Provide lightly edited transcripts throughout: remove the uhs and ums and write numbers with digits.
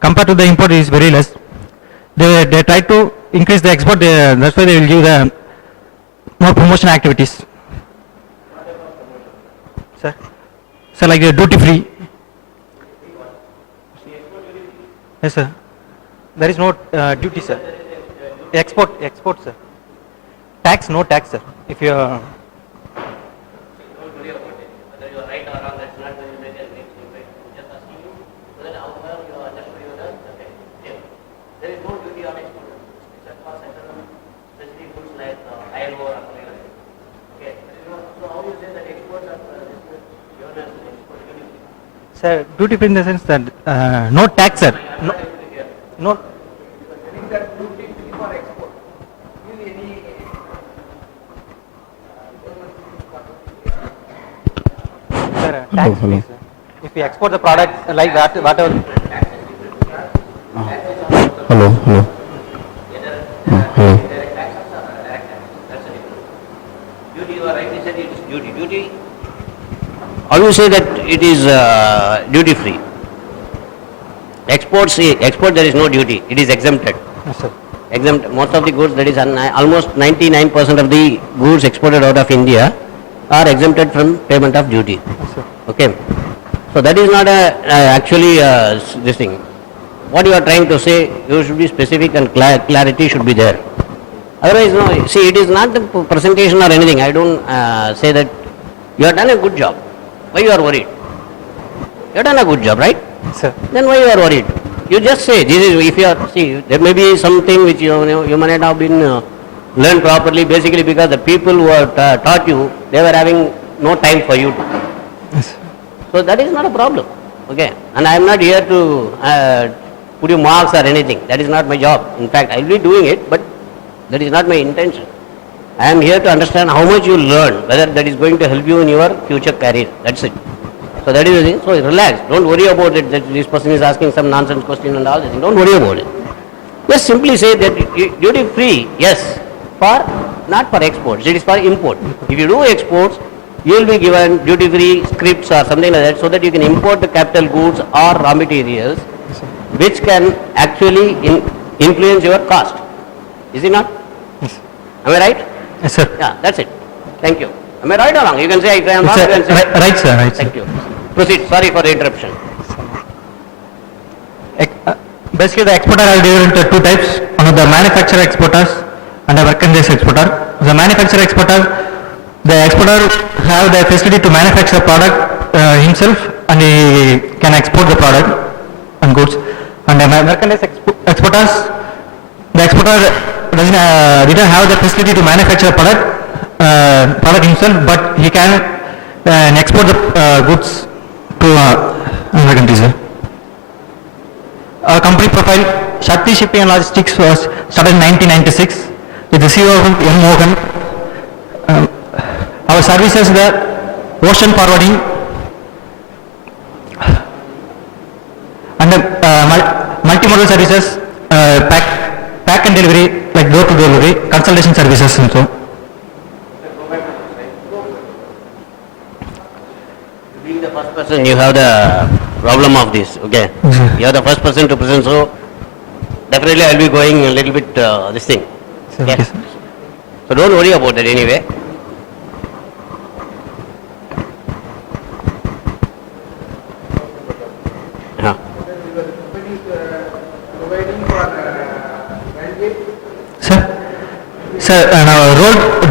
compared to the import is very less. They try to increase the export. That's why they will give the more promotion activities. Sir, sir, like duty free. Yes, sir. There is no duty, sir. Export, sir. Tax, no tax, sir. If you are Don't worry about it. Whether you are right or wrong, that's not going to make a big impact. I'm just asking you so that how well you understood your okay. Yeah. There is no duty on export except for certain specific goods like iron ore or something like that. Okay. So how you say that exports are your export duty? sir, duty free in the sense that no tax, sir. No, no. That duty free for export. Will any Sir, tax free, sir. If we export the product like that, whatever. Hello, hello. Hello. Direct taxes or direct taxes. That's the difference. Duty, you are right, you said it is duty. Duty, how you say that it is duty free? Export there is no duty, it is exempted. Yes, sir. Exempt, most of the goods, that is almost 99% of the goods exported out of India are exempted from payment of duty. Yes, sir. Okay. So that is not actually this thing. What you are trying to say, you should be specific and clarity should be there. Otherwise, no, see, it is not the presentation or anything. I don't say that you have done a good job. Why you are worried? You have done a good job, right? Sir. Then why you are worried? You just say, this is, if you are, see, there may be something which you might not have been learned properly, basically because the people who have taught you, they were having no time for you. Yes. So that is not a problem, okay? And I am not here to put you marks or anything. That is not my job. In fact, I will be doing it, but that is not my intention. I am here to understand how much you learn, whether that is going to help you in your future career. That's it. So that is the thing. So relax. Don't worry about it that this person is asking some nonsense question and all this thing. Don't worry about it. Just simply say that duty free, yes, for not for exports. It is for import. If you do exports, you will be given duty free scripts or something like that, so that you can import the capital goods or raw materials, which can actually influence your cost. Is it not? Yes. Am I right? Yes, sir. Yeah, that's it. Thank you. Am I right or wrong? You can say if I am Yes, wrong, sir. you can say. Right, sir. Right, sir. Thank you. Proceed. Sorry for the interruption. Basically, the exporter are divided into two types. One of the manufacturer exporters and a merchandise exporter. The manufacturer exporter, the exporter have the facility to manufacture product himself, and he can export the product and goods. And the merchandise exporters, the exporter didn't have the facility to manufacture product himself, but he can export the goods to another country, sir. Our company profile, Shakti Shipping and Logistics was started in 1996 with the CEO of M. Mohan. Our services, the ocean forwarding and the multimodal services, pack and delivery, like door to delivery, consultation services and so. Being the first person, you have the problem of this, okay? You are the first person to present, so definitely I will be going a little bit this thing. Sir, Okay? okay, sir. So don't worry about that anyway. Yeah. your company is providing for bandwidth? Sir, now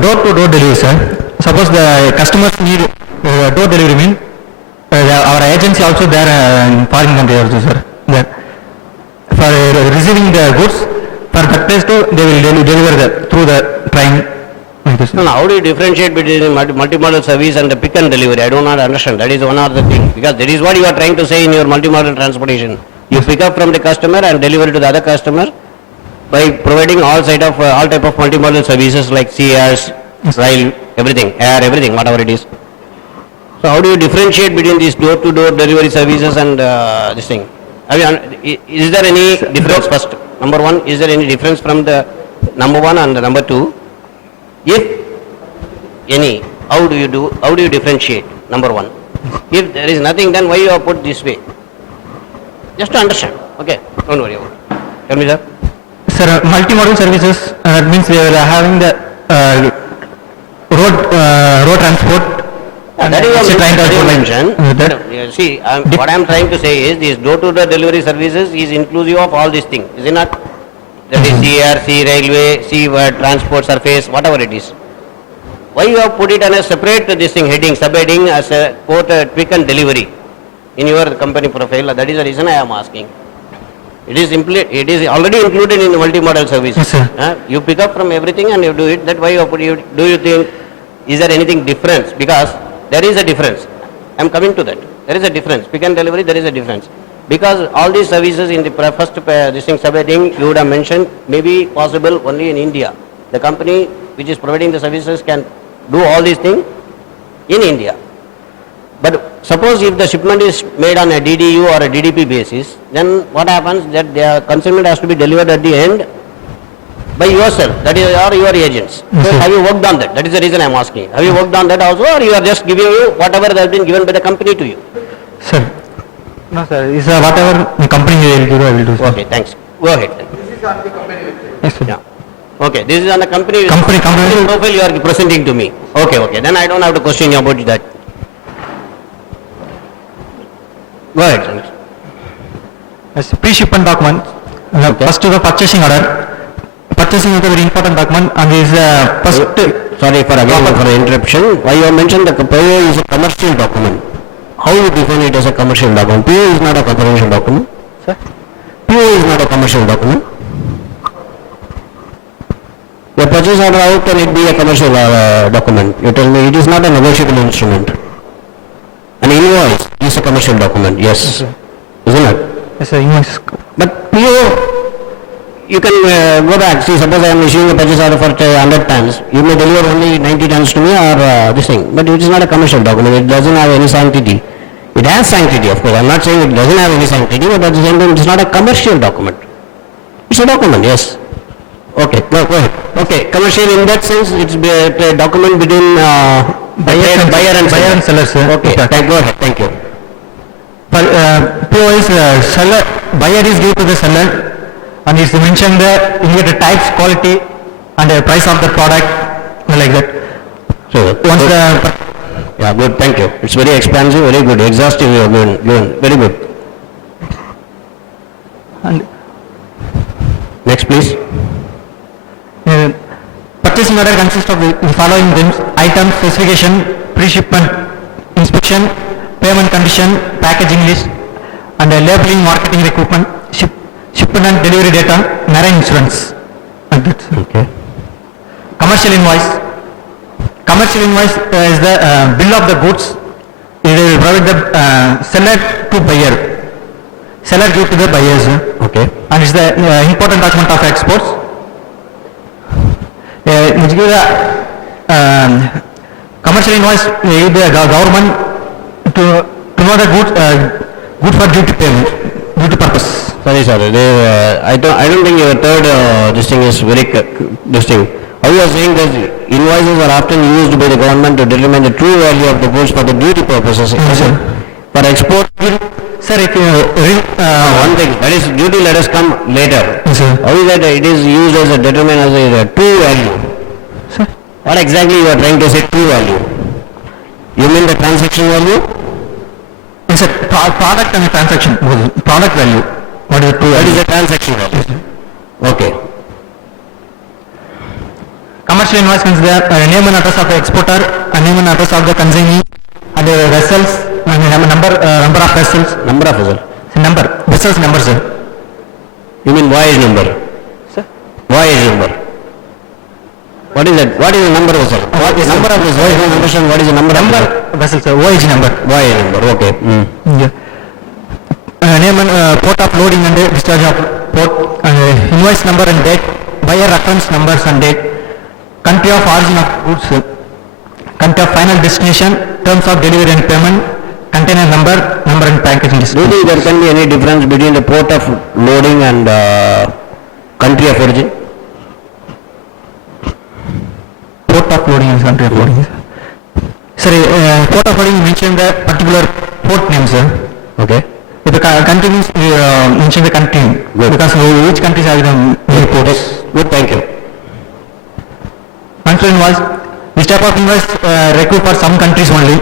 door to door delivery, sir. Suppose the customers need door delivery, mean our agency also there in foreign country also, sir. There for receiving the goods for that place too, they will deliver through the train. Like this. No, how do you differentiate between multimodal service and the pick and delivery? I do not understand. That is one of the thing, because that is what you are trying to say in your multimodal transportation. You pick up from the customer and deliver to the other customer by providing all type of multimodal services like sea, air, rail, everything, air, everything, whatever it is. So how do you differentiate between these door-to-door delivery services and this thing? I mean, is there any difference first? Number one, is there any difference from the number one and the number two? If any, how do you differentiate? Number one. If there is nothing, then why you are put this way? Just to understand. Okay, don't worry about it. Tell me, sir. Sir, multimodal services, that means we are having the road transport. and That is it's a what train you transport like- mentioned. that- See, what I am trying to say is these door-to-door delivery services is inclusive of all these things, is it not? That is sea, railway, sea, transport, surface, whatever it is. Why you have put it on a separate this thing heading, subheading as a quote pick and delivery in your company profile? That is the reason I am asking. It is already included in the multimodal services. Yes, sir. You pick up from everything and you do it. That why you have put it. Do you think is there anything difference? Because there is a difference. I am coming to that. There is a difference. Pick and delivery, there is a difference. Because all these services in the first this thing subheading you would have mentioned may be possible only in India. The company which is providing the services can do all these things in India. But suppose if the shipment is made on a DDU or a DDP basis, then what happens that the consignment has to be delivered at the end by yourself, that is, or your agents. So have you worked on that? That is the reason I am asking. Have you worked on that also, or you are just giving you whatever has been given by the company to you? Sir, no sir, is whatever the company will give, I will do, sir. Okay, thanks. Go ahead then. This is on the company website. Yes, sir. Yeah. Okay, this is on the company Company profile you are presenting to me. Okay, then I don't have to question you about that. Go ahead, sir. As pre-shipment document, first to the purchasing order. Purchasing is a very important document and is first. Sorry for the interruption. Why you have mentioned the PO is a commercial document. How you define it as a commercial document? PO is not a commercial document. Sir? PO is not a commercial document. Your purchase order, how can it be a commercial document? You tell me it is not a negotiable instrument. An invoice is a commercial document, yes. Isn't it? Yes, sir, invoice. But PO, you can go back. See, suppose I am issuing a purchase order for 100 tons. You may deliver only 90 tons to me or this thing. But it is not a commercial document. It doesn't have any sanctity. It has sanctity, of course. I am not saying it doesn't have any sanctity, but at the same time, it is not a commercial document. It's a document, yes. Okay, go ahead. Okay, commercial in that sense, it's a document between buyer and seller, sir. Okay, go ahead. Thank you. PO is seller, buyer is due to the seller and it's mentioned the you get the types, quality and the price of the product like that. So, Once the yeah, good, thank you. It's very expansive, very good, exhaustive you have given, very good. and, Next, please. purchasing order consists of the following things: item specification, pre-shipment inspection, payment condition, packaging list, and labeling, marketing equipment, shipment and delivery data, marine insurance. And that's it. Okay. Commercial invoice. Commercial invoice is the bill of the goods. It will provide the seller to buyer. Seller give to the buyers. Okay. And it's the important document of exports. Which give the commercial invoice give the government to know the good for duty payment, duty purpose. Sorry, sir. I don't think your third this thing is very this thing. How you are saying that invoices are often used by the government to determine the true value of the goods for the duty purposes. Yes, sir. For export, Sir, if you one thing, that is duty, let us come later. Yes, sir. How is that it is used as a determine as a true value? Sir? What exactly you are trying to say true value? You mean the transaction value? It's a product and a transaction, both. Product value. What is the true That value? is the transaction value. Okay. Commercial invoice means the name and address of the exporter, a name and address of the consignee, and the vessels, and number of vessels. Number of vessels. Vessels number, sir. You mean voyage number? Sir? Voyage number. What is that? What is the number vessel? What is number of vessels? I don't understand what is the number of vessel? Vessels, sir. Voyage number. Voyage number, okay. Yeah. Name and port of loading and discharge of port, invoice number and date, buyer reference numbers and date, country of origin of goods, country of final destination, terms of delivery and payment, container number and packaging Do you distance. think there can be any difference between the port of loading and country of origin? Port of loading and country of loading. Sir, port of loading mentioned the particular port name, sir. Okay. If the country means, mention the country. Good. Because each country has their reports. Good, thank you. Control invoice. This type of invoice required for some countries only.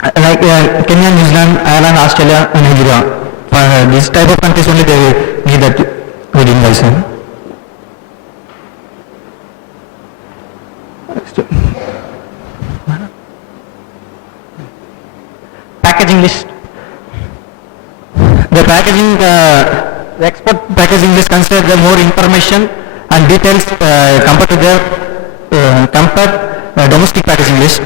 Like Kenya, New Zealand, Ireland, Australia, and Nigeria. For this type of countries only they need that good invoice. Packaging list. The packaging, the export packaging list considers the more information and details compared to the domestic packaging list.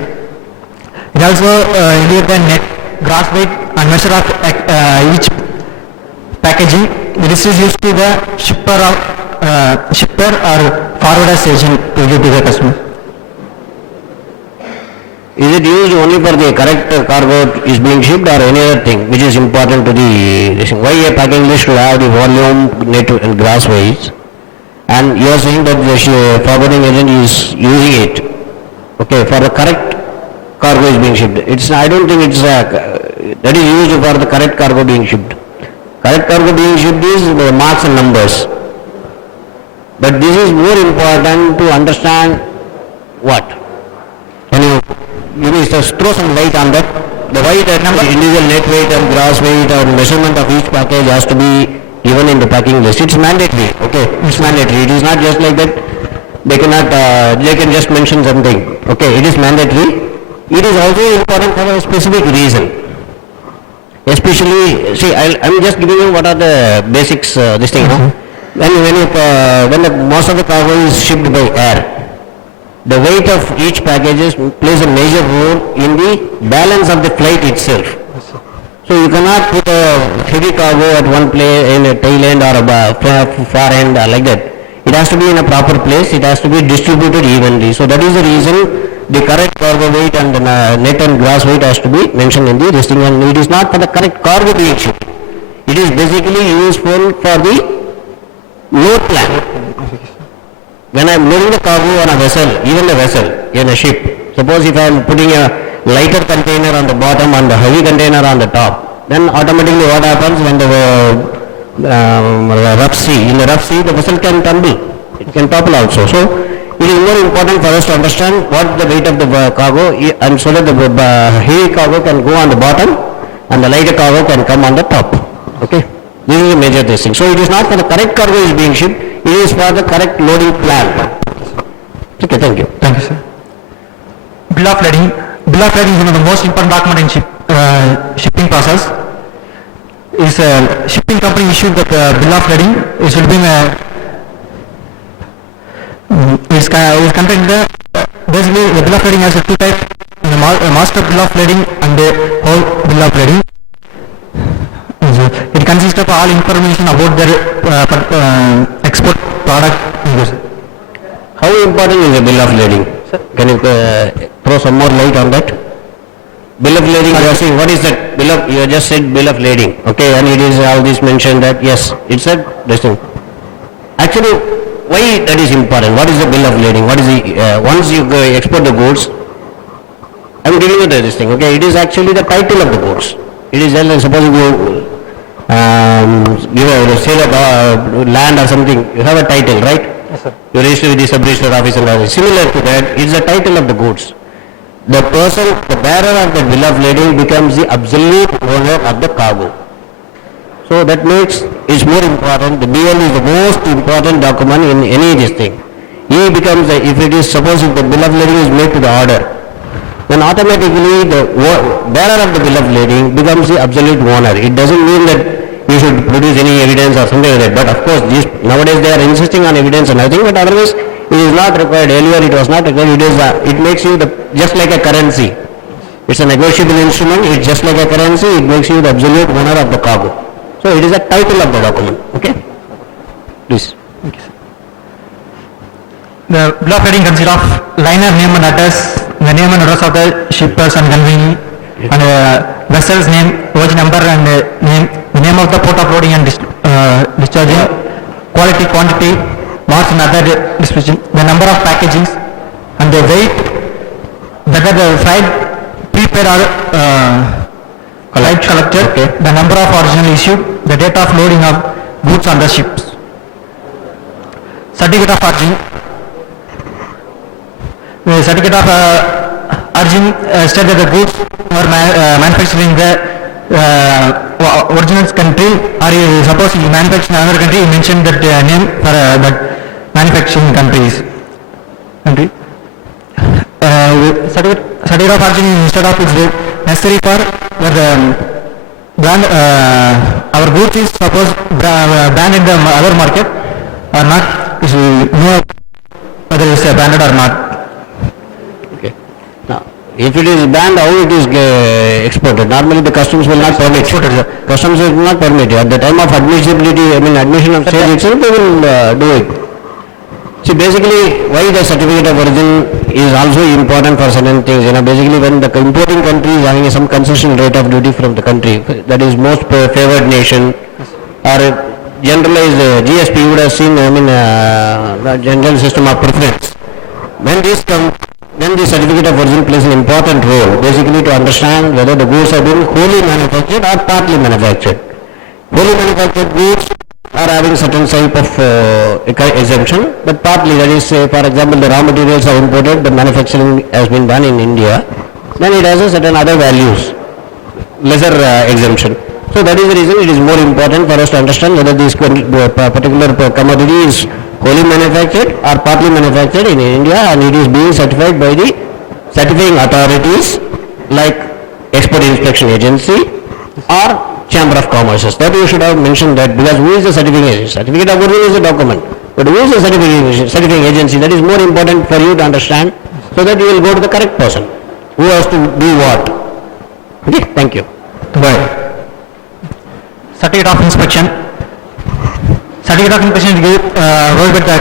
It also indicates the net, gross weight and measure of each packaging. The list is used to the shipper or forwarder's agent to give to the customer. Is it used only for the correct cargo is being shipped or any other thing which is important to the this thing? Why a packing list should have the volume, net and gross weights? And you are saying that the forwarding agent is using it, okay, for the correct cargo is being shipped. It's, I don't think it's that is used for the correct cargo being shipped. Correct cargo being shipped is the marks and numbers. But this is more important to understand what? Can you just throw some light on that? The weight and individual net weight and gross weight or measurement of each package has to be given in the packing list. It's mandatory, okay? It's mandatory. It is not just like that. They cannot, they can just mention something. Okay, it is mandatory. It is also important for a specific reason. Especially, see, I'm just giving you what are the basics, this thing, when most of the cargo is shipped by air, the weight of each package plays a major role in the balance of the flight itself. So you cannot put a heavy cargo at one place in a tail end or a far end like that. It has to be in a proper place. It has to be distributed evenly. So that is the reason the correct cargo weight and net and gross weight has to be mentioned in the listing, and it is not for the correct cargo being shipped. It is basically useful for the load plan. When I am loading the cargo on a vessel, even a vessel in a ship, suppose if I am putting a lighter container on the bottom and a heavy container on the top, then automatically what happens when the rough sea, in the rough sea the vessel can tumble, it can topple also. So it is more important for us to understand what the weight of the cargo and so that the heavy cargo can go on the bottom and the lighter cargo can come on the top. Okay, this is a major thing. So it is not for the correct cargo is being shipped, it is for the correct loading plan. Okay, thank you. Thank you, sir. Bill of lading. Bill of lading is one of the most important document in shipping process. Is shipping company issued the bill of lading. It should be is contained the basically the bill of lading has two types: the master bill of lading and the whole bill of lading. It consists of all information about their export product. How important is the bill of lading? Sir, can you throw some more light on that? Bill of lading, you are saying, what is that? Bill of, you just said bill of lading, okay, and it is all this mentioned that, yes, it said this thing. Actually, why that is important? What is the bill of lading? What is the, once you export the goods, I am giving you this thing, okay, it is actually the title of the goods. It is just like suppose you give a sale of land or something, you have a title, right? Yes, sir. You register with the sub-register office and all. Similar to that, it's the title of the goods. The person, the bearer of the bill of lading becomes the absolute owner of the cargo. So that makes it's more important. The BL is the most important document in any this thing. He becomes the, if it is suppose if the bill of lading is made to the order, then automatically the bearer of the bill of lading becomes the absolute owner. It doesn't mean that you should produce any evidence or something like that. But of course, nowadays they are insisting on evidence and everything, but otherwise it is not required. Earlier it was not required. It makes you just like a currency. It's a negotiable instrument. It's just like a currency. It makes you the absolute owner of the cargo. So it is a title of the document. Okay? Please. Okay, sir. The bill of lading consists of liner name and address, the name and address of the shippers and conveying, and vessel's name, voyage number and name, the name of the port of loading and discharging, quality, quantity, marks and other description, the number of packagings and the weight, whether the freight prepaid or Flight collector, Okay. the number of original issued, the date of loading of goods on the ships. Certificate of origin. The certificate of origin state that the goods were manufactured in the original country, or you suppose you manufacture in another country, you mention that name for that manufacturing countries. Country. Certificate of origin instead of is necessary for the brand, our goods is suppose brand in the other market or not, is know whether it is branded or not. Okay. Now, if it is banned, how it is exported? Normally the customs will not permit. Exported, sir. Customs will not permit. At the time of admissibility, admission of sale itself, they will do it. See, basically, why the certificate of origin is also important for certain things. Basically, when the importing country is having some concession rate of duty from the country, that is most favored nation, or generalized GSP, you would have seen, the general system of preference. When this comes, then the certificate of origin plays an important role, basically to understand whether the goods have been wholly manufactured or partly manufactured. Wholly manufactured goods are having certain type of exemption, but partly, that is, for example, the raw materials are imported, the manufacturing has been done in India, then it has a certain other values, lesser exemption. So that is the reason it is more important for us to understand whether this particular commodity is wholly manufactured or partly manufactured in India, and it is being certified by the certifying authorities like Export Inspection Agency or Chamber of Commerce. That you should have mentioned that, because who is the certifying agency? Certificate of origin is a document, but who is the certifying agency? That is more important for you to understand, so that you will go to the correct person who has to do what. Okay, thank you. Right. Certificate of inspection. Certificate of inspection is given by the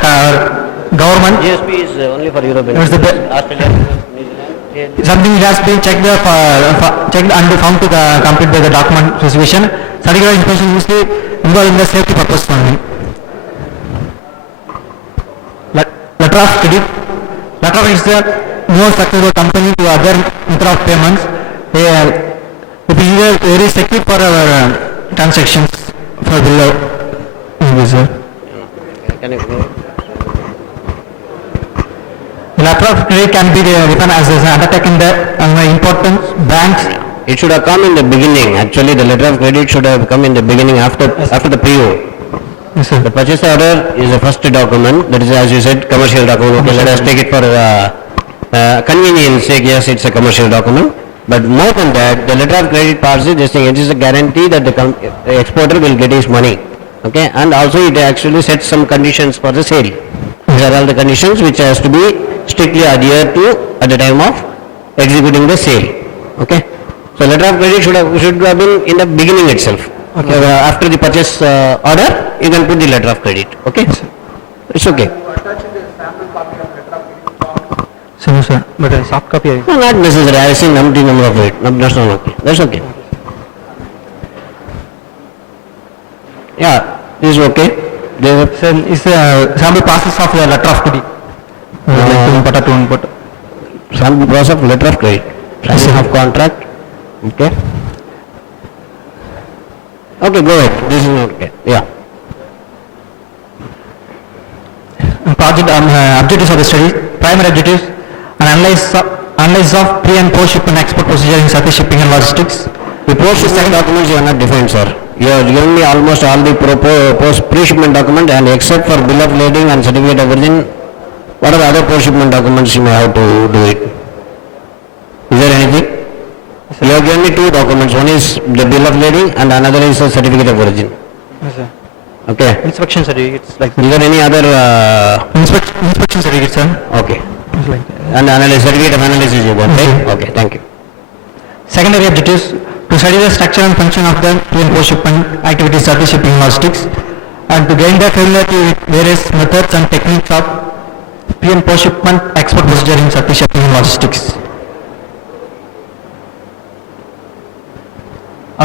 government. GSP is only for Europe. It was the Australia, New Zealand. Something has been checked and found to complete by the document specification. Certificate of inspection is usually involved in the safety purpose only. Letter of credit. Letter of credit is the more successful company to other method of payments. It is very secure for our transactions for below. Yes, sir. Can you Letter of credit can be written as an undertaken the important banks. It should have come in the beginning. Actually, the letter of credit should have come in the beginning after the PO. Yes, sir. The purchase order is the first document. That is, as you said, commercial document. Okay, let us take it for convenience sake. Yes, it's a commercial document. But more than that, the letter of credit part is just it is a guarantee that the exporter will get his money. Okay, and also it actually sets some conditions for the sale. These are all the conditions which has to be strictly adhered to at the time of executing the sale. Okay, so letter of credit should have been in the beginning itself. Okay. After the purchase order, you can put the letter of credit. Okay, it's okay. So, sir, but a soft copy. No, not necessary. I have seen empty number of it. No, that's not okay. That's okay. Yeah, this is okay. Sir, it's a sample process of the letter of credit. To input. Sample process of letter of credit. Signing of contract. Okay. Okay, go ahead. This is not okay. Yeah. Project objectives of the study. Primary objectives: an analysis of pre and post shipment export procedure in surface shipping and logistics. The post-shipment documents you are not defined, sir. You have given me almost all the pre-shipment document, and except for bill of lading and certificate of origin, what are the other post-shipment documents you may have to do it? Is there anything? You have given me two documents. One is the bill of lading and another is the certificate of origin. Yes, sir. Okay. Inspection certificates like Is there any other? inspection certificates, sir. Okay. It's like And certificate of analysis you got, right? Okay, thank you. secondary objectives: to study the structure and function of the pre and post shipment activities, surface shipping and logistics, and to gain the familiarity with various methods and techniques of pre and post shipment export procedure in surface shipping and logistics.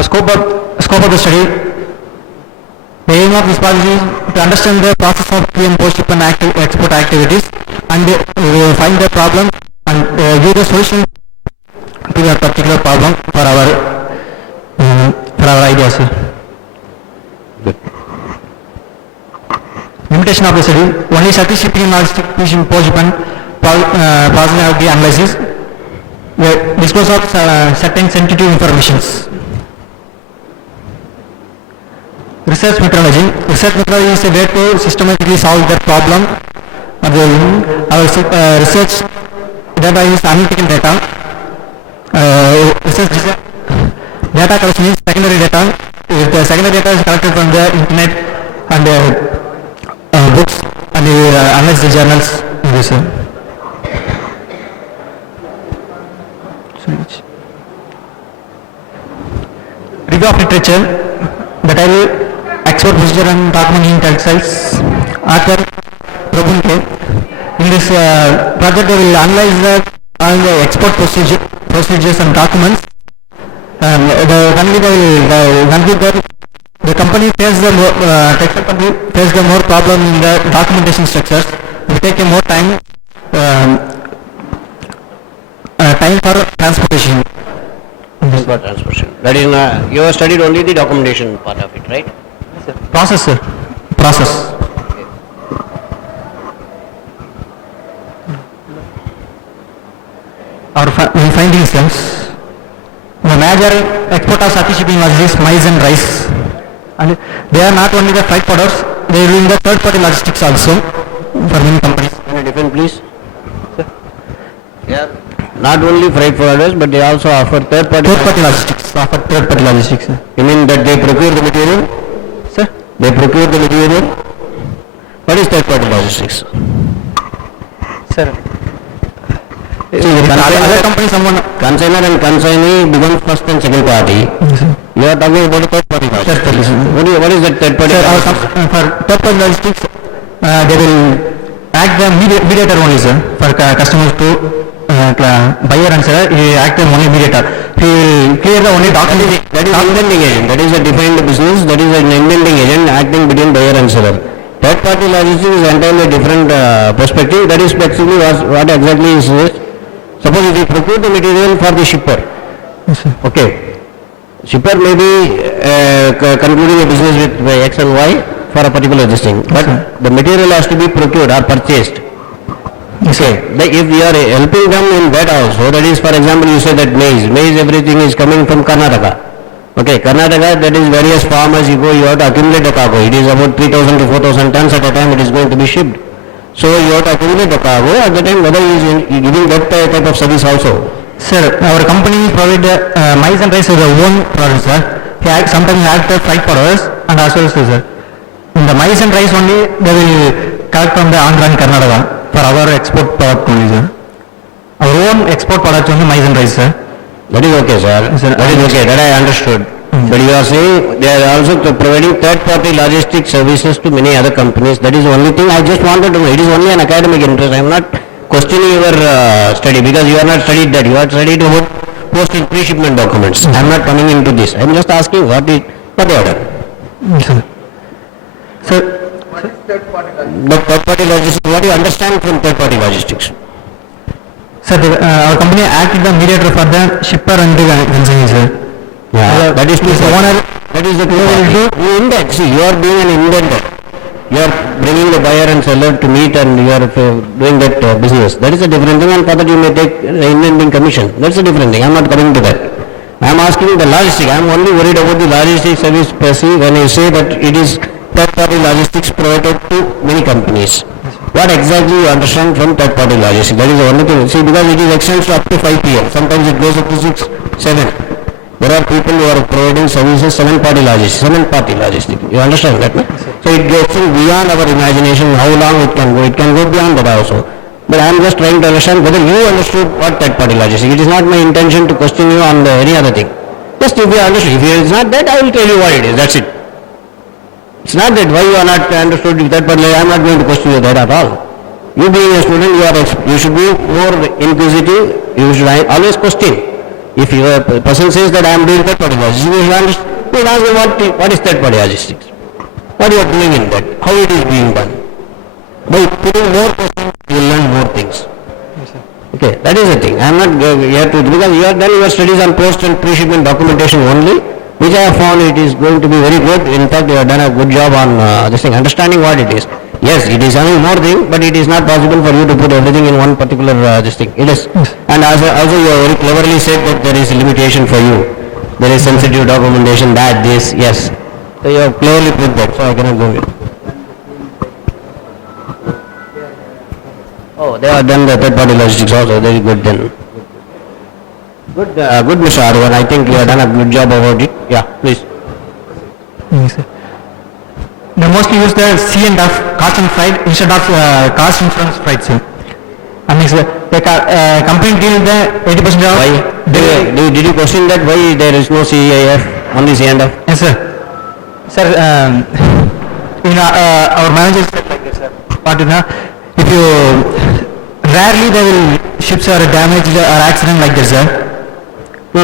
Scope of the study. The aim of this project is to understand the process of pre and post shipment export activities and find the problem and give the solution to that particular problem for our implementation of the study, only Sati shipping and logistics division Pojipan processing of the analysis, the disclose of certain sensitive informations. Research methodology. Research methodology is a way to systematically solve the problem. Our research data is analytical data. Research data collection is secondary data. If the secondary data is collected from the internet and books and analyze the journals. Yes, sir. Review of literature. The title Export Procedure and Documenting Textiles. Author Prabhunke. In this project, they will analyze all the export procedures and documents. The company faces the textile company faces the more problem in the documentation structures. We take a more time for transportation. For transportation. That is not, you have studied only the documentation part of it, right? Process, sir. Process. Our findings, sir. The major export of Sati shipping was this maize and rice. And they are not only the freight forwarders, they are doing the third party logistics also for many companies. Can you define, please? Yeah. Not only freight forwarders, but they also offer third party logistics. Offer third party logistics, sir. You mean that they procure the material? Sir? They procure the material? What is third party logistics? Sir. Other company, consignor and consignee become first and second party. Yes, sir. You are talking about the third party logistics. What is that third party? Sir, for third party logistics, they will act the mediator only, sir, for customers to buyer and seller. He act the only mediator. He will clear the only document. That is intending agent. That is a defined business. That is an intending agent acting between buyer and seller. Third party logistics is entirely different perspective. That is basically what exactly is it. Suppose if you procure the material for the shipper. Yes, sir. Okay. Shipper may be concluding a business with X and Y for a particular thing, but the material has to be procured or purchased. Yes, sir. If we are helping them in that also, that is, for example, you say that maize everything is coming from Karnataka. Okay, Karnataka, that is various farmers, you have to accumulate the cargo. It is about 3,000 to 4,000 tons at a time it is going to be shipped. So you have to accumulate the cargo at the time whether he is giving that type of service also. Sir, our company provide maize and rice as our own product, sir. Sometimes act the freight forwarders and as well as sir. In the maize and rice only, they will collect from the Andhra and Karnataka for our export product only, sir. Our own export product only maize and rice, sir. That is okay, sir. Sir, that is okay. That I understood. But you are saying they are also providing third-party logistics services to many other companies. That is the only thing I just wanted to know. It is only an academic interest. I am not questioning your study because you are not studied that. You are studied about post and pre-shipment documents. I am not coming into this. I am just asking what they are done. Sir. Sir. What is third party logistics? The third-party logistics, what do you understand from third-party logistics? Sir, our company acted the mediator for the shipper and the consignee, sir. Yeah, that is the owner. That is the you indent. See, you are being an indenter. You are bringing the buyer and seller to meet and you are doing that business. That is a different thing, and for that you may take indenting commission. That's a different thing. I am not coming to that. I am asking the logistics. I am only worried about the logistics service per se when you say that it is third-party logistics provided to many companies. What exactly you understand from third-party logistics? That is the only thing. See, because it is extends to up to 5 p.m. Sometimes it goes up to 6, 7. There are people who are providing services, seven-party logistics. You understand that, no? So it gets beyond our imagination how long it can go. It can go beyond that also. But I am just trying to understand whether you understood what third-party logistics. It is not my intention to question you on any other thing. Just if you understood. If it is not that, I will tell you what it is. That's it. It's not that why you are not understood third-party. I am not going to question you that at all. You being a student, you should be more inquisitive. You should always question. If a person says that I am doing third-party logistics, you should ask him what is third-party logistics? What you are doing in that? How it is being done? By putting more questions, you will learn more things. Yes, sir. Okay, that is the thing. I am not here to, because you have done your studies on post and pre-shipment documentation only, which I have found it is going to be very good. In fact, you have done a good job on this thing, understanding what it is. Yes, it is having more thing, but it is not possible for you to put everything in one particular this thing. It is. And also you have very cleverly said that there is a limitation for you. There is sensitive documentation, that, this, yes. So you have clearly put that, so I cannot go with. Oh, they have done the third party logistics also, very good then. Good Mr. Arwan, I think you have done a good job about it. Yeah, please. Yes, sir. They mostly use the C and F, cost and freight, instead of cost insurance freight, sir. And next, the company deal the 80% of... Why? Did you question that why there is no CEIF, only C and F? Yes, sir. Sir, our manager said like this, sir. But if you... Rarely they will ships are damaged or accident like this, sir. No,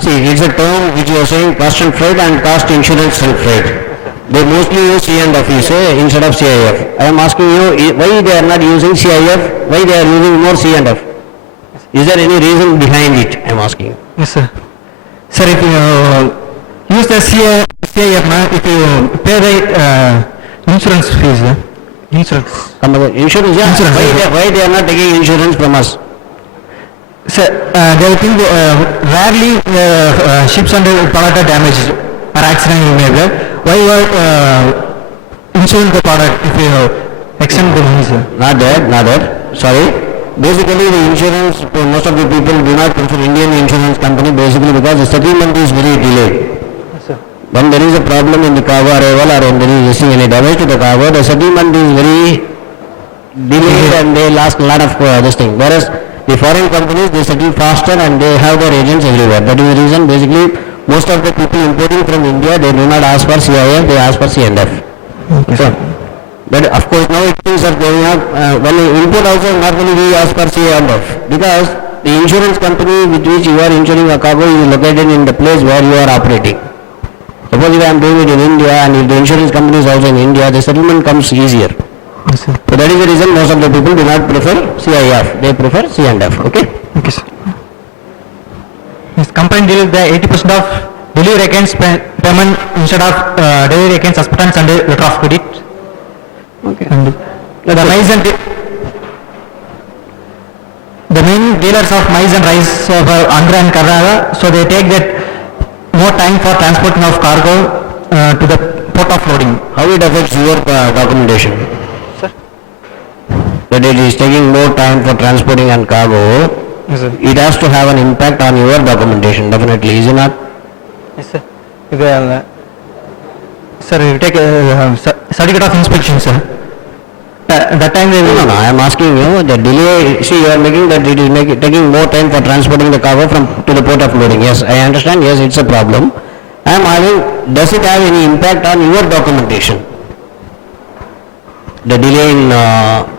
see, it's a term which you are saying cost and freight and cost insurance and freight. They mostly use C and F, you say, instead of CIF. I am asking you, why they are not using CIF, why they are using more C and F? Is there any reason behind it, I am asking. Yes, sir. Sir, if you use the CIF, if you pay the insurance fees, insurance. Insurance, yeah. Insurance, Why they are not taking insurance from us? Sir, they think rarely ships under product are damaged or accident may be. Why you are insuring the product if you extend the money, sir? Not that. Sorry. Basically, the insurance, most of the people do not prefer Indian insurance company basically because the settlement is very delayed. Yes, sir. When there is a problem in the cargo arrival or when there is any damage to the cargo, the settlement is very delayed and they last a lot of this thing. Whereas the foreign companies, they settle faster and they have their agents everywhere. That is the reason basically most of the people importing from India, they do not ask for CIF, they ask for C&F. Okay. But of course now things are going up. When you import also normally we ask for C&F because the insurance company with which you are insuring a cargo is located in the place where you are operating. Suppose if I am doing it in India and if the insurance company is also in India, the settlement comes easier. Yes, sir. So that is the reason most of the people do not prefer CIF, they prefer C&F. Okay? Okay, sir. This company deals the 80% of delivery against payment instead of delivery against acceptance and letter of credit. Okay. And the maize and the main dealers of maize and rice for Andhra and Karnataka, so they take that more time for transporting of cargo to the port of loading. How it affects your documentation? Sir? That it is taking more time for transporting and cargo, Yes, sir. it has to have an impact on your documentation, definitely, is it not? Yes, sir. Sir, you take a certificate of inspection, sir. That time they will... No, I am asking you, the delay, see you are making that it is taking more time for transporting the cargo to the port of loading. Yes, I understand, yes, it's a problem. I am asking, does it have any impact on your documentation? The delay in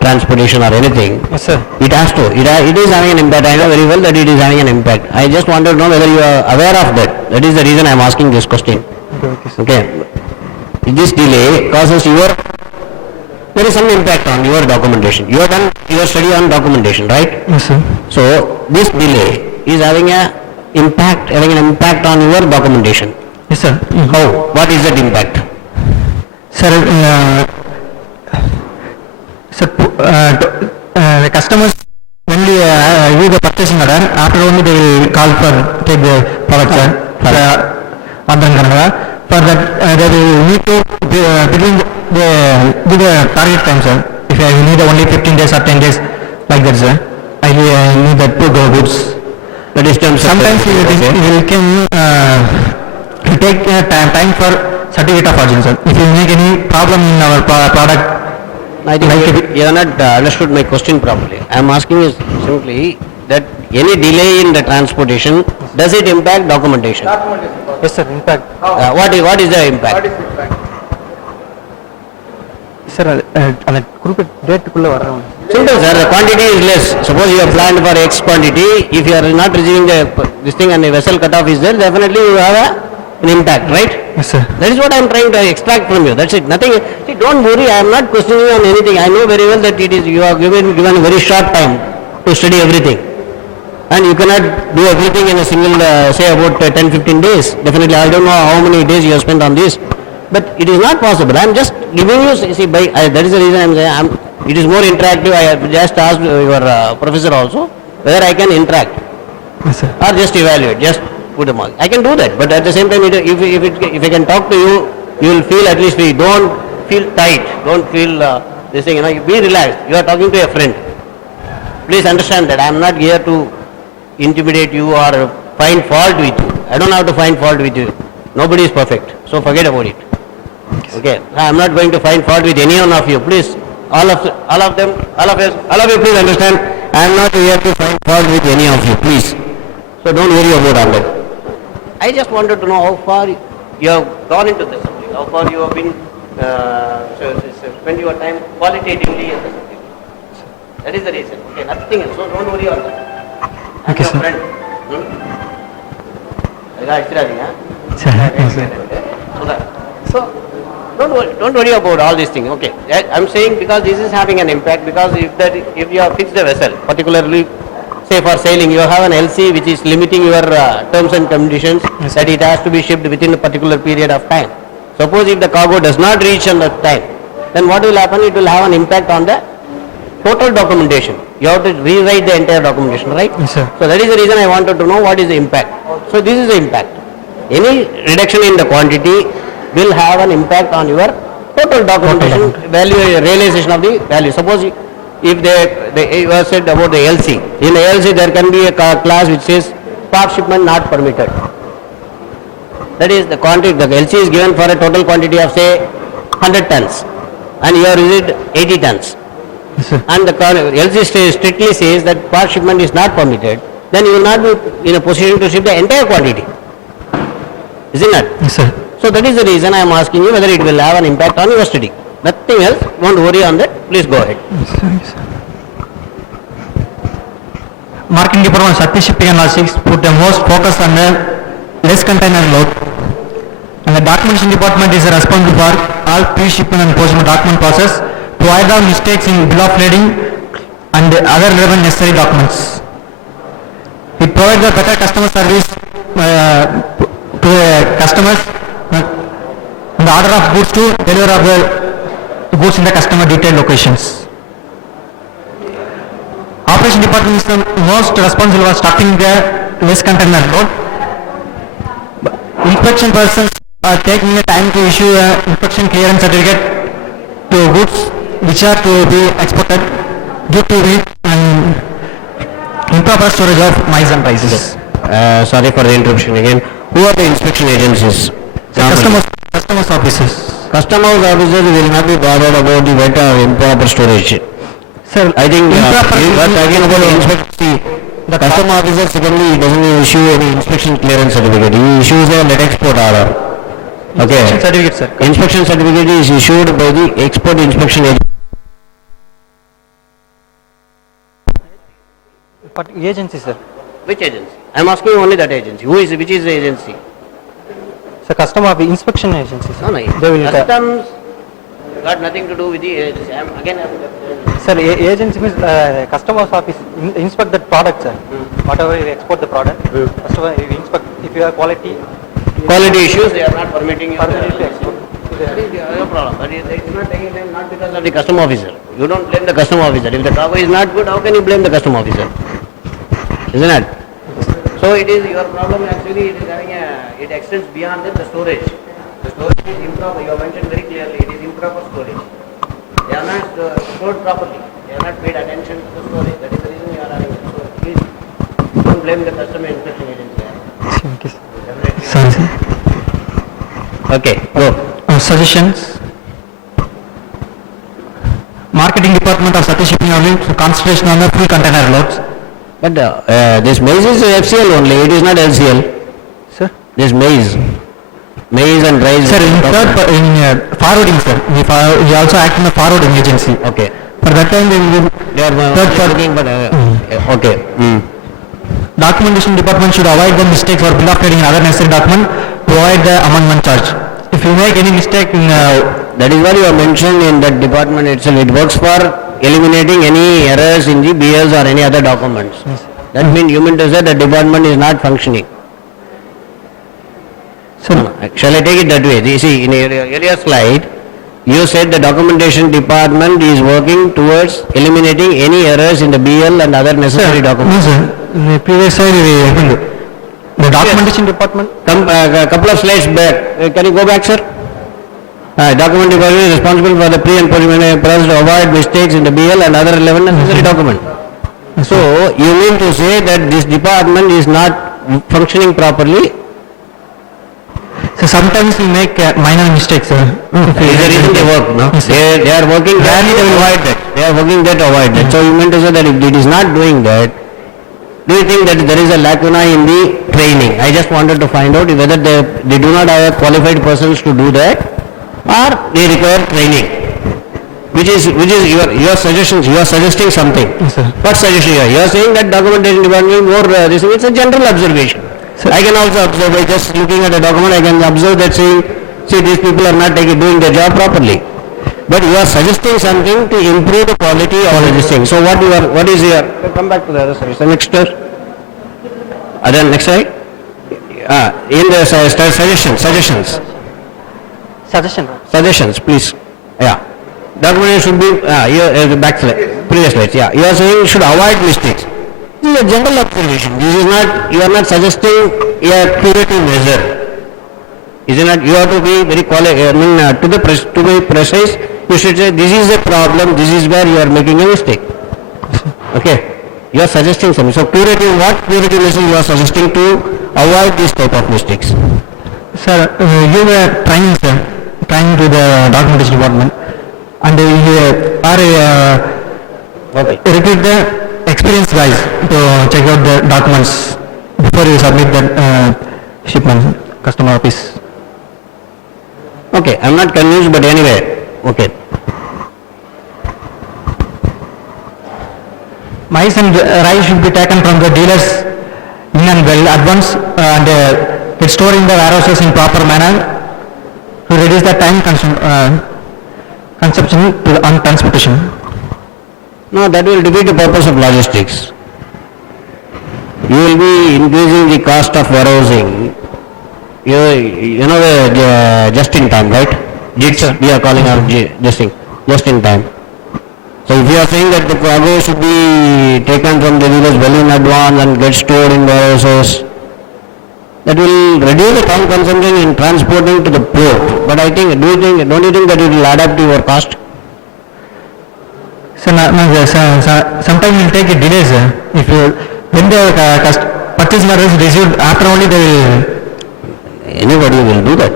transportation or anything? Yes, sir. It has to. It is having an impact. I know very well that it is having an impact. I just wanted to know whether you are aware of that. That is the reason I am asking this question. Okay, sir. Okay. This delay causes there is some impact on your documentation. You have done your study on documentation, right? Yes, sir. So this delay is having an impact on your documentation. Yes, sir. How? What is that impact? Sir, the customers, when we do the purchasing order, after only they will call for take the product, sir, for Andhra and Karnataka. For that, they will need to give the target time, sir. If I need only 15 days or 10 days, like that, sir, I need that to go goods. That is terms. Sometimes we can take time for certificate of origin, sir. If you make any problem in our product, I think you have not understood my question properly. I am asking you simply that any delay in the transportation, does it impact documentation? yes, sir, impact. What is the impact? What is impact? Sir, அந்த குறிப்பிட்ட டேட்டுக்குள்ள வரணும். Simple, sir. The quantity is less. Suppose you have planned for X quantity. If you are not receiving this thing and the vessel cutoff is there, definitely you have an impact, right? Yes, sir. That is what I am trying to extract from you. That's it. Nothing. See, don't worry. I am not questioning on anything. I know very well that you are given a very short time to study everything, and you cannot do everything in a single say about 10-15 days. Definitely, I don't know how many days you have spent on this. But it is not possible. I am just giving you, see, that is the reason I am saying, it is more interactive. I have just asked your professor also whether I can interact Yes, sir. or just evaluate, just put a mark. I can do that, but at the same time, if I can talk to you, you will feel at least free. Don't feel tight. Don't feel this thing. You be relaxed. You are talking to a friend. Please understand that I am not here to intimidate you or find fault with you. I don't have to find fault with you. Nobody is perfect, so forget about it. Okay, I am not going to find fault with any one of you. Please, all of you, please understand. I am not here to find fault with any of you. Please, so don't worry about all that. I just wanted to know how far you have gone into the subject. How far you have been spend your time qualitatively in the subject. That is the reason. Okay, nothing else. So don't worry on that. I'm Okay, your sir. friend. Sir, yes, sir. So don't worry about all these things. Okay, I'm saying because this is having an impact, because if you have fixed a vessel, particularly say for sailing, you have an LC which is limiting your terms and conditions, Yes, that it has to be shipped within a particular period of time. Suppose if the cargo does not reach on that time, then what will happen? It will have an impact on the total documentation. You have to rewrite the entire documentation, right? Yes, sir. So that is the reason I wanted to know what is the impact. So this is the impact. Any reduction in the quantity will have an impact on your total documentation value, realization of the value. Suppose if you have said about the LC, in the LC there can be a clause which says part shipment not permitted. That is the quantity, the LC is given for a total quantity of say 100 tons and you have received 80 tons. Yes, sir. And the LC strictly says that part shipment is not permitted, then you will not be in a position to ship the entire quantity. Isn't it? Yes, sir. So that is the reason I am asking you whether it will have an impact on your study. Nothing else, don't worry on that, please go ahead. Yes, sir. Yes, sir. Marketing department, Sati Shipping and Logistics put the most focus on the less container load. And the documentation department is responsible for all pre-shipment and post-shipment document process to avoid all mistakes in bill of lading and other relevant necessary documents. It provides a better customer service to the customers and the order of goods to deliver of the goods in the customer detailed locations. Operation department is the most responsible for stopping the less container load. Inspection persons are taking the time to issue an inspection clearance certificate to goods which are to be exported due to weak and improper storage of maize and rices. Sorry for the interruption again. Who are the inspection agencies? Customers officers. Customers officers will not be bothered about the wet or improper storage. Sir, I think you are talking about the inspection. The Customer officer secondly doesn't issue any inspection clearance certificate. He issues a net export order. Okay. inspection certificate, sir. Inspection certificate is issued by the export inspection agency. But agency, sir. Which agency? I am asking only that agency. Which is the agency? Sir, customer inspection agency, sir. No, no. They will Customs got nothing to do with the agency. Sir, agency means customer's office inspect that product, sir. Whatever you export the product, customer you inspect if you have quality. Quality issues, they are not permitting you. Permitted to export. That is your problem. But it's not taking time not because of the custom officer. You don't blame the custom officer. If the cargo is not good, how can you blame the custom officer? Isn't it? So it is your problem actually, it is having it extends beyond the storage. The storage is improper. You have mentioned very clearly, it is improper storage. They are not stored properly. They are not paid attention to the storage. That is the reason you are having it. So please don't blame the customer inspection agency. Okay, sir. Sorry, sir. Okay, go. Suggestions. Marketing department of Sati Shipping only concentration on the full container loads. But this maize is FCL only, it is not LCL. Sir? This maize and rice. Sir, in forwarding, sir. We also act in the forwarding agency. Okay. For that time, They are working, but okay. Documentation department should avoid the mistakes or bill of lading and other necessary document to avoid the amendment charge. If you make any mistake in That is what you have mentioned in that department itself. It works for eliminating any errors in the BLs or any other documents. Yes. That means you mean to say the department is not functioning. Shall I take it that way? You see, in your earlier slide, you said the documentation department is working towards eliminating any errors in the BL and other necessary No, documents. sir. In the previous slide, the documentation department. A couple of slides back, can you go back, sir? Document department is responsible for the pre and post process to avoid mistakes in the BL and other relevant necessary document. So, you mean to say that this department is not functioning properly? So sometimes we make minor mistakes, sir. Is the reason they work, no? Yes, sir. They are working there Rarely to they will avoid that. They are working there to avoid that. So you mean to say that if it is not doing that, do you think that there is a lacuna in the training? I just wanted to find out whether they do not have qualified persons to do that or they require training. Which is your suggestions, you are suggesting something. Yes, sir. What suggestion you are saying that documentation department more, it's a general observation. Sir. I can also observe by just looking at a document, I can observe that saying, see these people are not doing their job properly. But you are suggesting something to improve the quality of this thing. So what is your, come back to the other side, the next step. Next slide. In the suggestions, please. Yeah. Document should be, back slide, previous slides, yeah. You are saying you should avoid mistakes. This is a general observation. This is not, you are not suggesting a curative measure. Is it not, you have to be very to be precise, you should say this is a problem, this is where you are making a mistake. Okay. You are suggesting something. So curative, what curative measure you are suggesting to avoid this type of mistakes? Sir, you were trying, sir, trying to the documentation department, and you are recruit the experienced guys to check out the documents before you submit the shipment, customer office. Okay, I am not convinced, but anyway, okay. Mice and rice should be taken from the dealers in and well advance and it's stored in the warehouses in proper manner to reduce the time consumption on transportation. No, that will defeat the purpose of logistics. You will be increasing the cost of warehousing. You know the just in time, right? JIT, we are calling out just in time. So if you are saying that the cargo should be taken from the dealers well in advance and get stored in warehouses, that will reduce the time consumption in transporting to the port. But I think, don't you think that it will add up to your cost? So, sometimes it will take a delay, sir. If you, when the purchase order is received, after only they will. Anybody will do that.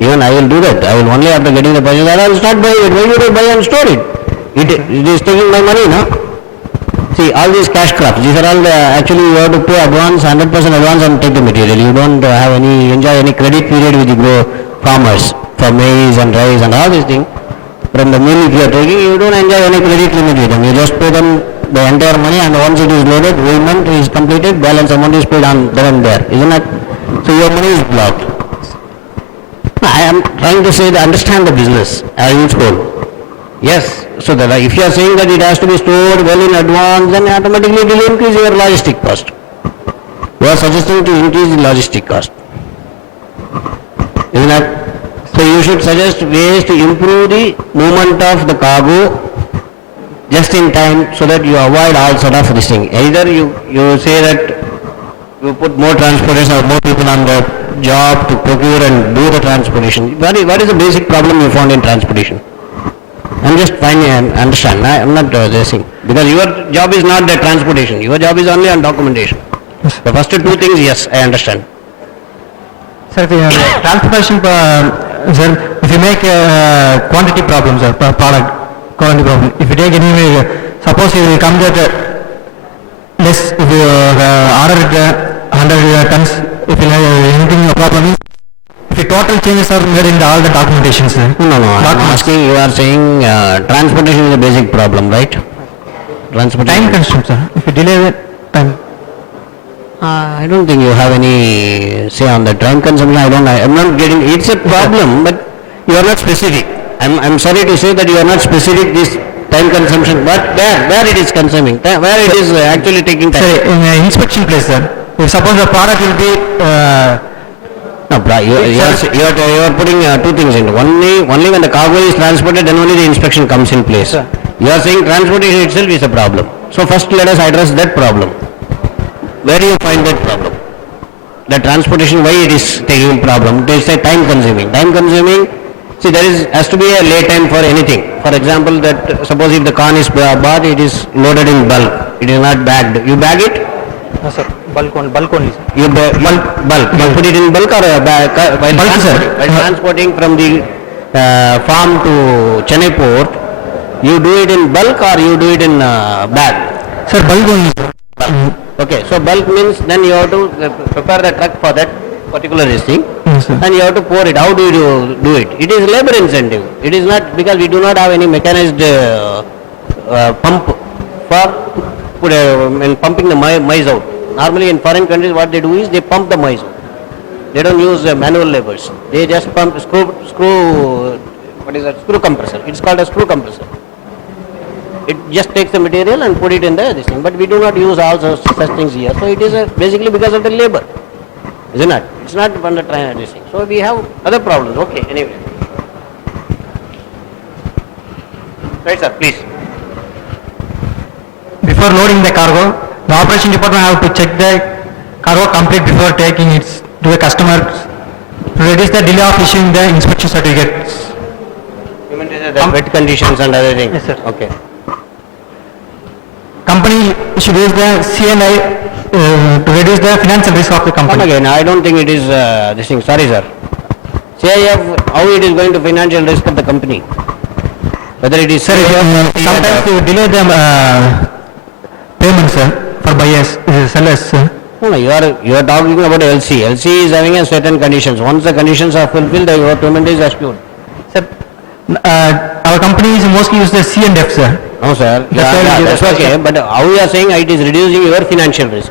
Even I will do that. I will only after getting the purchase order, I will start buying it. Why should I buy and store it? It is taking my money, no? See, all these cash crops, these are all actually you have to pay advance, 100% advance and take the material. You don't enjoy any credit period with the farmers for maize and rice and all these things. From the mill if you are taking, you don't enjoy any credit limit with them. You just pay them the entire money and once it is loaded, payment is completed, balance amount is paid on then and there. Isn't it? So your money is blocked. I am trying to say that understand the business as its whole. Yes, so that if you are saying that it has to be stored well in advance, then automatically it will increase your logistic cost. You are suggesting to increase the logistic cost. Isn't that? So you should suggest ways to improve the movement of the cargo just in time so that you avoid all sort of this thing. Either you say that you put more transportation or more people on the job to procure and do the transportation. What is the basic problem you found in transportation? I'm just finding and understand. I'm not saying because your job is not the transportation. Your job is only on documentation. The first two things, yes, I understand. Sir, transportation, sir, if you make quantity problems, sir, product quantity problem, if you take any, suppose you will come that less, if you order it 100 tons, if you have anything problem is, if the total changes are made in all the documentations, sir. No, I'm asking, you are saying transportation is a basic problem, right? Transportation. Time consumption, sir. If you delay the time. I don't think you have any say on the time consumption. I'm not getting, it's a problem, but you are not specific. I'm sorry to say that you are not specific this time consumption, but where it is consuming, where it is actually taking time. Sir, in an inspection place, sir, if suppose the product will be No, you are putting two things in. Only when the cargo is transported, then only the inspection comes in place. Sir. You are saying transportation itself is a problem. So first let us address that problem. Where do you find that problem? The transportation, why it is taking problem? They say time consuming. Time consuming, see has to be a lay time for anything. For example, that suppose if the corn is bought, it is loaded in bulk. It is not bagged. You bag it? No, sir. Bulk only, sir. You bulk. You put it in bulk or while Bulk, sir. transporting from the farm to Chennai port, you do it in bulk or you do it in bag? Sir, bulk only, sir. Okay, so bulk means then you have to prepare the truck for that particular thing, Yes, sir. and you have to pour it. How do you do it? It is labor incentive. It is not, because we do not have any mechanized pump for pumping the maize out. Normally in foreign countries what they do is they pump the maize out. They don't use manual labors. They just pump what is that? Screw compressor. It's called a screw compressor. It just takes the material and put it in this thing. But we do not use all such things here. So it is basically because of the labor. Isn't it? It's not on the this thing. So we have other problems. Okay, anyway. Right, sir, please. Before loading the cargo, the operation department have to check the cargo complete before taking it to the customer to reduce the delay of issuing the inspection certificates. You meant the wet conditions and other things? Yes, sir. Okay. Company should use the CNI to reduce the financial risk of the Come company. again, I don't think it is this thing. Sorry, sir. CIF, how it is going to financial risk of the company? Whether it is Sir, sometimes you delay the payment, sir, for buyers, sellers, sir. No, you are talking about LC. LC is having a certain conditions. Once the conditions are fulfilled, your payment is assured. Sir, our company is mostly use the C and F, sir. No, sir. That's That's okay. But how you are saying it is reducing your financial risk?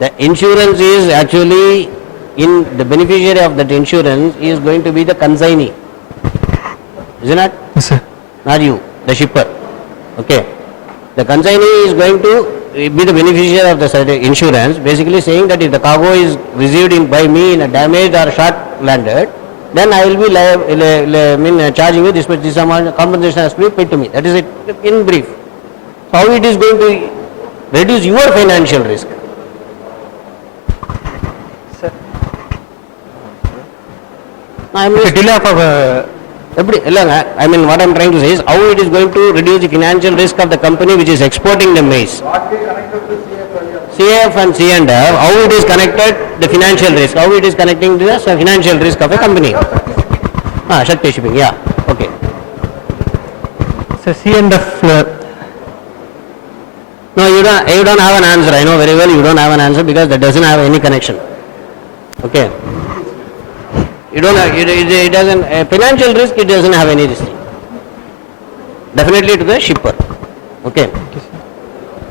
The insurance is actually in the beneficiary of that insurance is going to be the consignee. Isn't it? Yes, sir. Not you, the shipper. Okay. The consignee is going to be the beneficiary of the insurance, basically saying that if the cargo is received by me in a damaged or short landed, then I will be charging you this amount, compensation has to be paid to me. That is it in brief. So how it is going to reduce your financial risk? Sir. I am The delay of I mean, what I am trying to say is how it is going to reduce the financial risk of the company which is exporting the maize. CF and C&F, how it is connected the financial risk, how it is connecting to the financial risk of a company. Shakti shipping, yeah, okay. sir, C and F. No, you don't have an answer. I know very well you don't have an answer because that doesn't have any connection. Okay. You don't have, it doesn't, financial risk, it doesn't have any risk. Definitely to the shipper. Okay.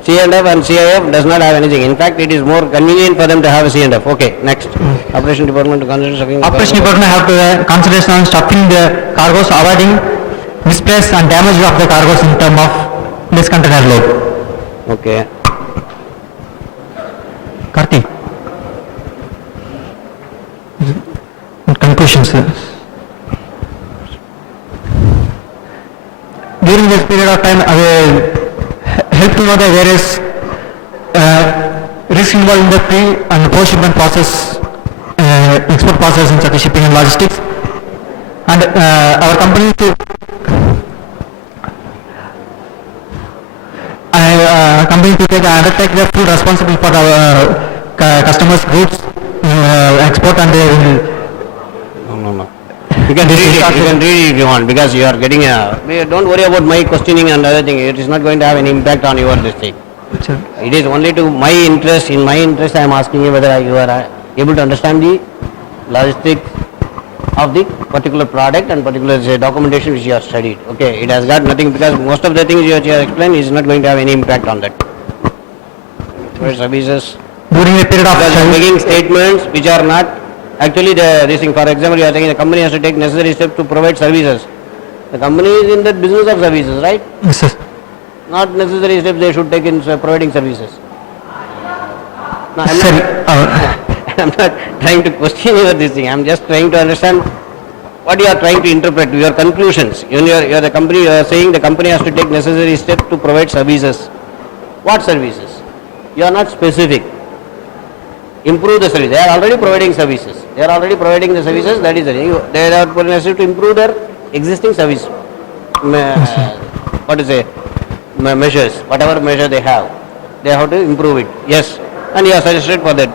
C&F and CIF does not have anything. In fact, it is more convenient for them to have a C&F. Okay, next. Operation department to consider stuffing. Operation department have to consideration on stuffing the cargoes, avoiding misplace and damage of the cargoes in terms of less container load. Okay. Karthi. Conclusion, sir. During this period of time, I will help to know the various risks involved in the pre and post shipment process, export process in such shipping and logistics, and our company to take undertake the full responsibility for our customers' goods export, and they will. No. You can read it if you want, because you are getting don't worry about my questioning and other thing. It is not going to have any impact on your this thing. Sure. It is only to my interest. In my interest, I am asking you whether you are able to understand the logistics of the particular product and particular documentation which you have studied. Okay, it has got nothing, because most of the things you have explained is not going to have any impact on that. For services, During a period of because you are making statements which are not actually this thing. For example, you are saying the company has to take necessary steps to provide services. The company is in the business of services, right? Yes, sir. Not necessary steps they should take in providing services. No, I'm Sir, I'm not trying to question your this thing. I'm just trying to understand what you are trying to interpret, your conclusions. You are the company, you are saying the company has to take necessary steps to provide services. What services? You are not specific. Improve the service. They are already providing services. They are already providing the services, that is the thing. They are necessary to improve their existing service. What to say? Measures, whatever measure they have to improve it. Yes, and you are suggested for that.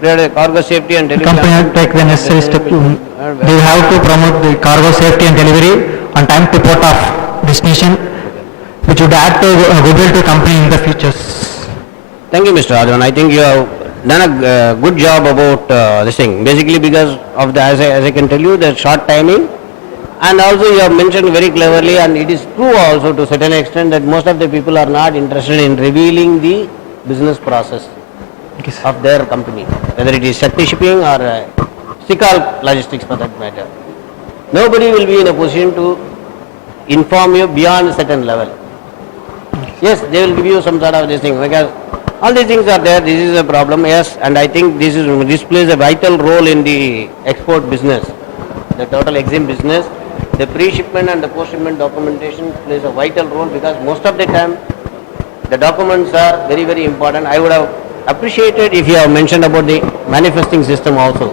There are cargo safety and delivery. Company have to take the necessary step. They have to promote the cargo safety and delivery on time to port of destination, which would add to goodwill to company in the futures. Thank you, Mr. Advan. I think you have done a good job about this thing. Basically, because of the, as I can tell you, the short timing, and also you have mentioned very cleverly, and it is true also to a certain extent that most of the people are not interested in revealing the business process of their company, whether it is Shakti Shipping or Sikal Logistics for that matter. Nobody will be in a position to inform you beyond a certain level. Yes, they will give you some sort of this thing because all these things are there. This is a problem. Yes, and I think this plays a vital role in the export business, the total exim business. The pre-shipment and the post-shipment documentation plays a vital role because most of the time the documents are very, very important. I would have appreciated if you have mentioned about the manifesting system also.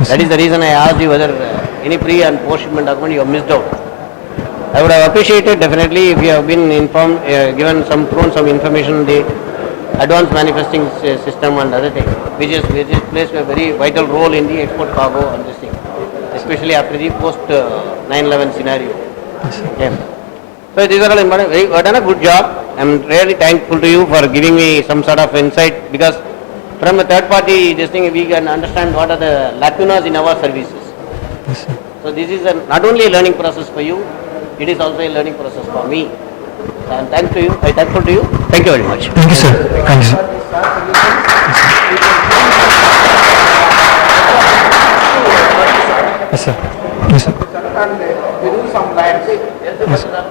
That is the reason I asked you whether any pre and post-shipment document you have missed out. I would have appreciated definitely if you have been informed, given thrown some information on the advanced manifesting system and other things, which plays a very vital role in the export cargo and this thing, especially after the post 9/11 scenario. Okay. So these are all important. You have done a good job. I am really thankful to you for giving me some sort of insight because from a third party this thing we can understand what are the lacunas in our services. So this is not only a learning process for you, it is also a learning process for me. So I am thankful to you. Thank you very much. Thank you, sir. Thank you, sir. Yes, sir. Yes, sir. And we do some lines. Yes, sir.